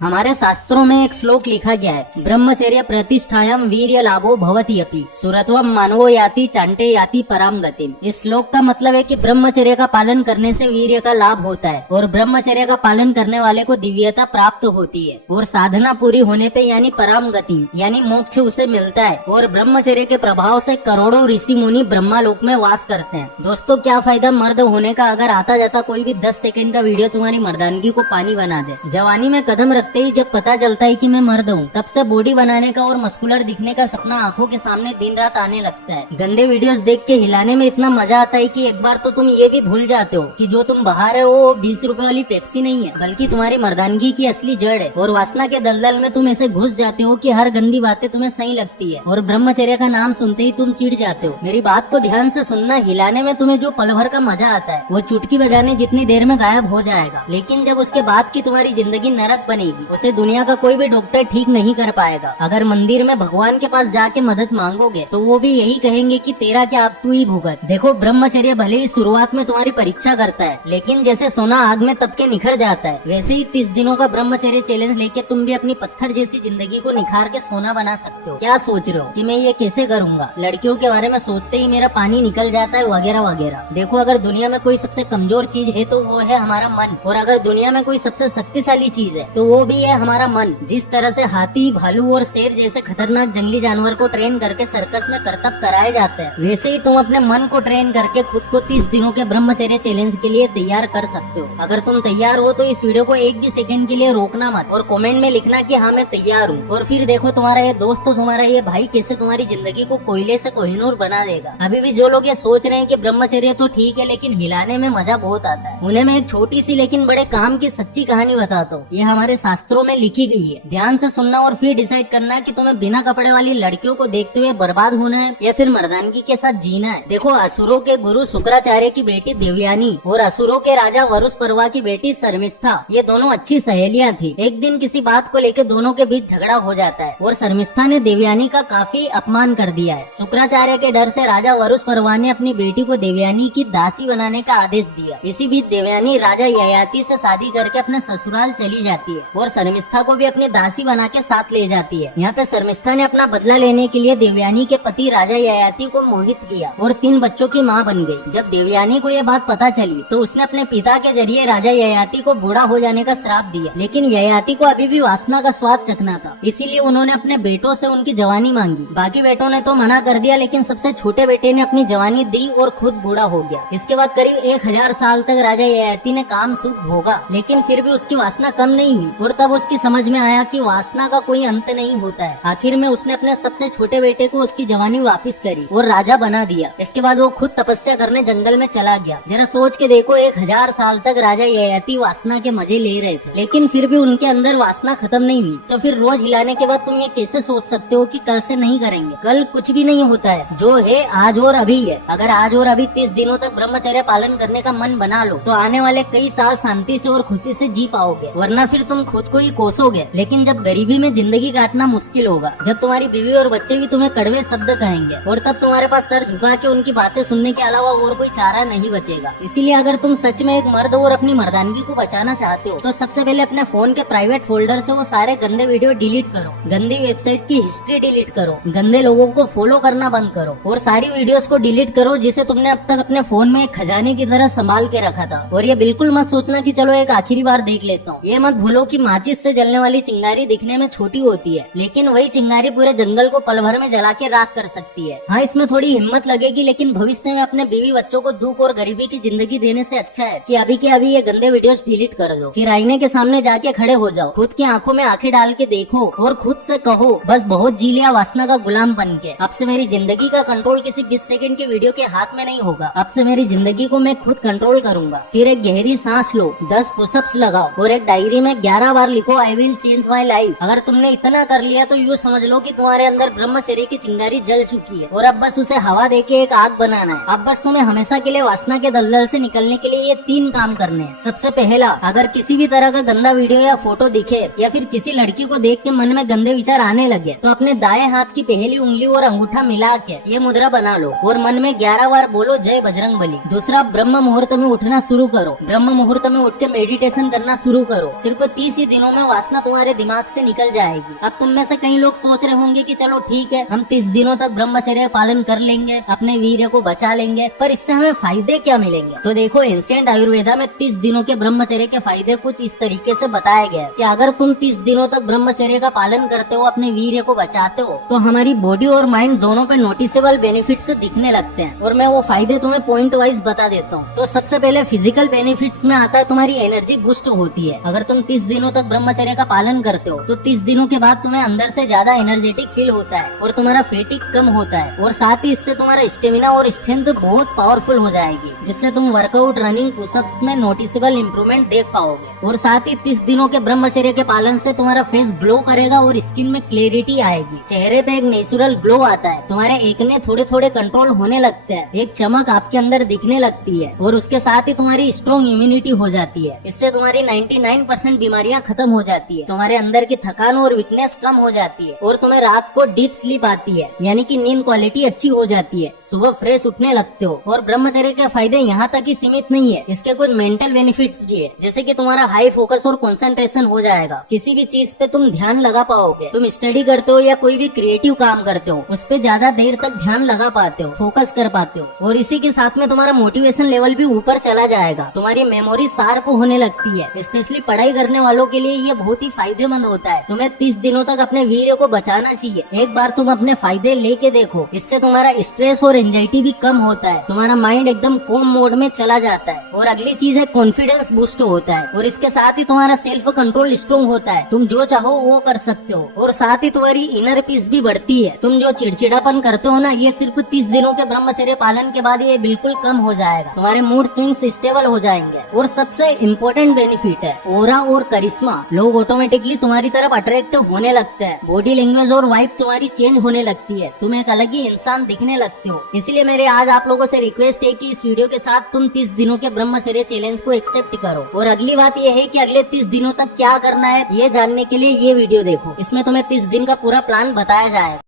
हमारे शास्त्रों में एक श्लोक लिखा गया है, ब्रह्मचर्य प्रतिष्ठायाम वीर्य लाभो भवति अपि सुरत्वम मानवो याति चांटे याति पराम गतिम। इस श्लोक का मतलब है कि ब्रह्मचर्य का पालन करने से वीर्य का लाभ होता है और ब्रह्मचर्य का पालन करने वाले को दिव्यता प्राप्त होती है और साधना पूरी होने पे यानी पराम गति यानी मोक्ष उसे मिलता है और ब्रह्मचर्य के प्रभाव से करोड़ों ऋषि मुनि ब्रह्मालोक में वास करते हैं। दोस्तों, क्या फायदा मर्द होने का अगर आता जाता कोई भी 10 सेकंड का वीडियो तुम्हारी मर्दानगी को पानी बना दे। जवानी में कदम रखते ही जब पता चलता है कि मैं मर्द हूँ, तब से बॉडी बनाने का और मस्कुलर दिखने का सपना आंखों के सामने दिन रात आने लगता है। गंदे वीडियोस देख के हिलाने में इतना मजा आता है कि एक बार तो तुम ये भी भूल जाते हो कि जो तुम बहा रहे हो 20 रुपए वाली पेप्सी नहीं है, बल्कि तुम्हारी मर्दानगी की असली जड़ है। और वासना के दलदल में तुम ऐसे घुस जाते हो कि हर गंदी बातें तुम्हें सही लगती है और ब्रह्मचर्य का नाम सुनते ही तुम चिढ़ जाते हो। मेरी बात को ध्यान से सुनना, हिलाने में तुम्हें जो पल भर का मजा आता है वो चुटकी बजाने जितनी देर में गायब हो जाएगा, लेकिन जब उसके बाद की तुम्हारी जिंदगी नरक बनेगी उसे दुनिया का कोई भी डॉक्टर ठीक नहीं कर पाएगा। अगर मंदिर में भगवान के पास जाके मदद मांगोगे तो वो भी यही कहेंगे कि तेरा क्या, अब तू ही भुगत। देखो, ब्रह्मचर्य भले ही शुरुआत में तुम्हारी परीक्षा करता है, लेकिन जैसे सोना आग में तप के निखर जाता है, वैसे ही 30 दिनों का ब्रह्मचर्य चैलेंज लेके तुम भी अपनी पत्थर जैसी जिंदगी को निखार के सोना बना सकते हो। क्या सोच रहे हो कि मैं ये कैसे करूंगा? लड़कियों के बारे में सोचते ही मेरा पानी निकल जाता है वगैरह वगैरह। देखो, अगर दुनिया में कोई सबसे कमजोर चीज है तो वो है हमारा मन, और अगर दुनिया में कोई सबसे शक्तिशाली चीज है तो वो भी है हमारा मन। जिस तरह से हाथी, भालू और शेर जैसे खतरनाक जंगली जानवर को ट्रेन करके सर्कस में करतब कराए जाते हैं, वैसे ही तुम अपने मन को ट्रेन करके खुद को 30 दिनों के ब्रह्मचर्य चैलेंज के लिए तैयार कर सकते हो। अगर तुम तैयार हो तो इस वीडियो को एक भी सेकंड के लिए रोकना मत और कमेंट में लिखना कि हाँ मैं तैयार हूँ। और फिर देखो, तुम्हारा ये दोस्त, तुम्हारा ये भाई कैसे तुम्हारी जिंदगी को कोयले से कोहिनूर बना देगा। अभी भी जो लोग ये सोच रहे हैं कि ब्रह्मचर्य तो ठीक है लेकिन हिलाने में मजा बहुत आता है, उन्हें मैं एक छोटी सी लेकिन बड़े काम की सच्ची कहानी बताता हूँ। ये हमारे शास्त्रों में लिखी गई है, ध्यान से सुनना और फिर डिसाइड करना है कि तुम्हें बिना कपड़े वाली लड़कियों को देखते हुए बर्बाद होना है या फिर मर्दानगी के साथ जीना है। देखो, असुरों के गुरु शुक्राचार्य की बेटी देवयानी और असुरों के राजा वरुष्पर्वा की बेटी शर्मिष्ठा, ये दोनों अच्छी सहेलियां थी। एक दिन किसी बात को लेकर दोनों के बीच झगड़ा हो जाता है और शर्मिष्ठा ने देवयानी का काफी अपमान कर दिया है। शुक्राचार्य के डर से राजा वरुष्पर्वा ने अपनी बेटी को देवयानी की दासी बनाने का आदेश दिया। इसी बीच देवयानी राजा ययाति से शादी करके अपने ससुराल चली जाती है और शर्मिष्ठा को भी अपनी दासी बना के साथ ले जाती है। यहाँ पे शर्मिष्ठा ने अपना बदला लेने के लिए देवयानी के पति राजा ययाति को मोहित किया और 3 बच्चों की माँ बन गई। जब देवयानी को ये बात पता चली तो उसने अपने पिता के जरिए राजा ययाति को बूढ़ा हो जाने का श्राप दिया, लेकिन ययाति को अभी भी वासना का स्वाद चखना था, इसीलिए उन्होंने अपने बेटों से उनकी जवानी मांगी। बाकी बेटों ने तो मना कर दिया, लेकिन सबसे छोटे बेटे ने अपनी जवानी दी और खुद बूढ़ा हो गया। इसके बाद करीब 1000 साल तक राजा ययाति ने काम सुख भोगा, लेकिन फिर भी उसकी वासना कम नहीं हुई और तब उसकी समझ में आया कि वासना का कोई अंत नहीं होता है। आखिर में उसने अपने सबसे छोटे बेटे को उसकी जवानी वापस करी और राजा बना दिया। इसके बाद वो खुद तपस्या करने जंगल में चला गया। जरा सोच के देखो, 1000 साल तक राजा ययाति वासना के मजे ले रहे थे, लेकिन फिर भी उनके अंदर वासना खत्म नहीं हुई। तो फिर रोज हिलाने के बाद तुम ये कैसे सोच सकते हो कि कल से नहीं करेंगे? कल कुछ भी नहीं होता है, जो है आज और अभी है। अगर आज और अभी 30 दिनों तक ब्रह्मचर्य पालन करने का मन बना लो तो आने वाले कई साल शांति से और खुशी से जी पाओगे, वरना फिर तुम खुद को ही कोसोगे। लेकिन जब गरीबी में जिंदगी काटना मुश्किल होगा, जब तुम्हारी बीवी और बच्चे भी तुम्हें कड़वे शब्द कहेंगे और तब तुम्हारे पास सर झुका के उनकी बातें सुनने के अलावा और कोई चारा नहीं बचेगा। इसीलिए अगर तुम सच में एक मर्द और अपनी मर्दानगी को बचाना चाहते हो तो सबसे पहले अपने फोन के प्राइवेट फोल्डर से वो सारे गंदे वीडियो डिलीट करो, गंदी वेबसाइट की हिस्ट्री डिलीट करो, गंदे लोगों को फॉलो करना बंद करो और सारी वीडियोस को डिलीट करो जिसे तुमने अब तक अपने फोन में एक खजाने की तरह संभाल के रखा था। और ये बिल्कुल मत सोचना कि चलो एक आखिरी बार देख लेता हूँ। ये मत भूलो कि माचिस से जलने वाली चिंगारी दिखने में छोटी होती है, लेकिन वही चिंगारी पूरे जंगल को पल भर में जला के राख कर सकती है। हाँ, इसमें थोड़ी हिम्मत लगेगी, लेकिन भविष्य में अपने बीवी बच्चों को दुख और गरीबी की जिंदगी देने से अच्छा है कि अभी के अभी ये गंदे वीडियोस डिलीट कर दो। फिर आईने के सामने जाके खड़े हो जाओ, खुद की आंखों में आंखें डाल के देखो और खुद से कहो, बस बहुत जी लिया वासना का गुलाम बन के। अब से मेरी जिंदगी का कंट्रोल किसी 20 सेकंड के वीडियो के हाथ में नहीं होगा। अब से मेरी जिंदगी को मैं खुद कंट्रोल करूंगा। फिर एक गहरी सांस लो, 10 पुशअप्स लगाओ और एक डायरी में 11 बार लिखो, I will change my life. अगर तुमने इतना कर लिया तो यूँ समझ लो कि तुम्हारे अंदर ब्रह्मचर्य की चिंगारी जल चुकी है और अब बस उसे हवा देके एक आग बनाना है। अब बस तुम्हें हमेशा के लिए वासना के दलदल से निकलने के लिए ये 3 काम करने हैं। सबसे पहला, अगर किसी भी तरह का गंदा वीडियो या फोटो दिखे या फिर किसी लड़की को देख के मन में गंदे विचार आने लगे तो अपने दाएं हाथ की पहली उंगली और अंगूठा मिला के ये मुद्रा बना लो और मन में 11 बार बोलो, जय बजरंगबली। दूसरा, ब्रह्म मुहूर्त में उठना शुरू करो। ब्रह्म मुहूर्त में उठ के मेडिटेशन करना शुरू करो। सिर्फ 30 ही ही दिनों में वासना तुम्हारे दिमाग से निकल जाएगी। अब तुम में से कई लोग सोच रहे होंगे कि चलो ठीक है, हम 30 दिनों तक ब्रह्मचर्य पालन कर लेंगे, अपने वीर्य को बचा लेंगे, पर इससे हमें फायदे क्या मिलेंगे? तो देखो, एंशिएंट आयुर्वेदा में 30 दिनों के ब्रह्मचर्य के फायदे कुछ इस तरीके से बताए गए कि अगर तुम 30 दिनों तक ब्रह्मचर्य का पालन करते हो, अपने वीर्य को बचाते हो, तो हमारी बॉडी और माइंड दोनों पे नोटिसेबल बेनिफिट्स दिखने लगते हैं। और मैं वो फायदे तुम्हें पॉइंट वाइज बता देता हूँ। तो सबसे पहले फिजिकल बेनिफिट्स में आता है तुम्हारी एनर्जी बूस्ट होती है। अगर तुम 30 दिनों तक ब्रह्मचर्य का पालन करते हो तो 30 दिनों के बाद तुम्हें अंदर से ज्यादा एनर्जेटिक फील होता है और तुम्हारा फैटिग कम होता है, और साथ ही इससे तुम्हारा स्टेमिना और स्ट्रेंथ बहुत पावरफुल हो जाएगी, जिससे तुम वर्कआउट, रनिंग, पुशअप्स में नोटिसेबल इंप्रूवमेंट देख पाओगे। और साथ ही 30 दिनों के ब्रह्मचर्य के पालन से तुम्हारा फेस ग्लो करेगा और स्किन में क्लैरिटी आएगी। चेहरे पे एक नेचुरल ग्लो आता है, तुम्हारे एक्ने थोड़े थोड़े कंट्रोल होने लगते हैं, एक चमक आपके अंदर दिखने लगती है, और उसके साथ ही तुम्हारी स्ट्रॉन्ग इम्यूनिटी हो जाती है। इससे तुम्हारी 99% बीमारियां खत्म हो जाती है, तुम्हारे अंदर की थकान और वीकनेस कम हो जाती है, और तुम्हें रात को डीप स्लीप आती है, यानी कि नींद क्वालिटी अच्छी हो जाती है, सुबह फ्रेश उठने लगते हो। और ब्रह्मचर्य के फायदे यहाँ तक ही सीमित नहीं है, इसके कुछ मेंटल बेनिफिट्स भी है, जैसे कि तुम्हारा हाई फोकस और कंसंट्रेशन हो जाएगा, किसी भी चीज पे तुम ध्यान लगा पाओगे। तुम स्टडी करते हो या कोई भी क्रिएटिव काम करते हो, उस पे ज्यादा देर तक ध्यान लगा पाते हो, फोकस कर पाते हो, और इसी के साथ में तुम्हारा मोटिवेशन लेवल भी ऊपर चला जाएगा, तुम्हारी मेमोरी शार्प होने लगती है। स्पेशली पढ़ाई करने वालों के लिए ये बहुत ही फायदेमंद होता है। तुम्हें 30 दिनों तक अपने वीर्य को बचाना चाहिए। एक बार तुम अपने फायदे लेके देखो, इससे तुम्हारा स्ट्रेस और एंजाइटी भी कम होता है, तुम्हारा माइंड एकदम कॉम मोड में चला जाता है। और अगली चीज है कॉन्फिडेंस बूस्ट होता है, और इसके साथ ही तुम्हारा सेल्फ कंट्रोल स्ट्रॉन्ग होता है, तुम जो चाहो वो कर सकते हो। और साथ ही तुम्हारी इनर पीस भी बढ़ती है। तुम जो चिड़चिड़ापन करते हो ना, ये सिर्फ 30 दिनों के ब्रह्मचर्य पालन के बाद ये बिल्कुल कम हो जाएगा। तुम्हारे मूड स्विंग्स स्टेबल हो जाएंगे। और सबसे इम्पोर्टेंट बेनिफिट है ऑरा और करिश्मा। लोग ऑटोमेटिकली तुम्हारी तरफ अट्रैक्ट होने लगते हैं, बॉडी लैंग्वेज और वाइब तुम्हारी चेंज होने लगती है, तुम एक अलग ही इंसान दिखने लगते हो। इसलिए मेरे आज आप लोगों से रिक्वेस्ट है कि इस वीडियो के साथ तुम 30 दिनों के ब्रह्मचर्य चैलेंज को एक्सेप्ट करो। और अगली बात यह है कि अगले 30 दिनों तक क्या करना है, ये जानने के लिए ये वीडियो देखो। इसमें तुम्हें 30 दिन का पूरा प्लान बताया जाएगा।